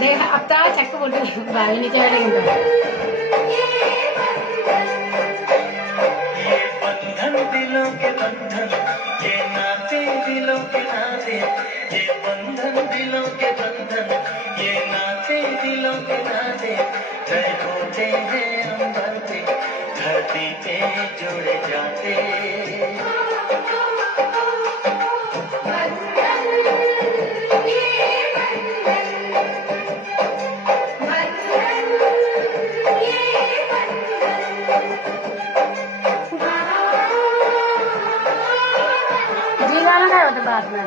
आता चक्क बोलते बाळणीच्या वेळेला घेऊन बंधन दिलों के बंधन, ये नाते दिलों के नाते, ये बंधन दिलों के बंधन, ये नाते दिलों के नाते, तय होते हैं अंबर पे, धरती पे जुड़ जाते। जी गाना काय होतं बाद में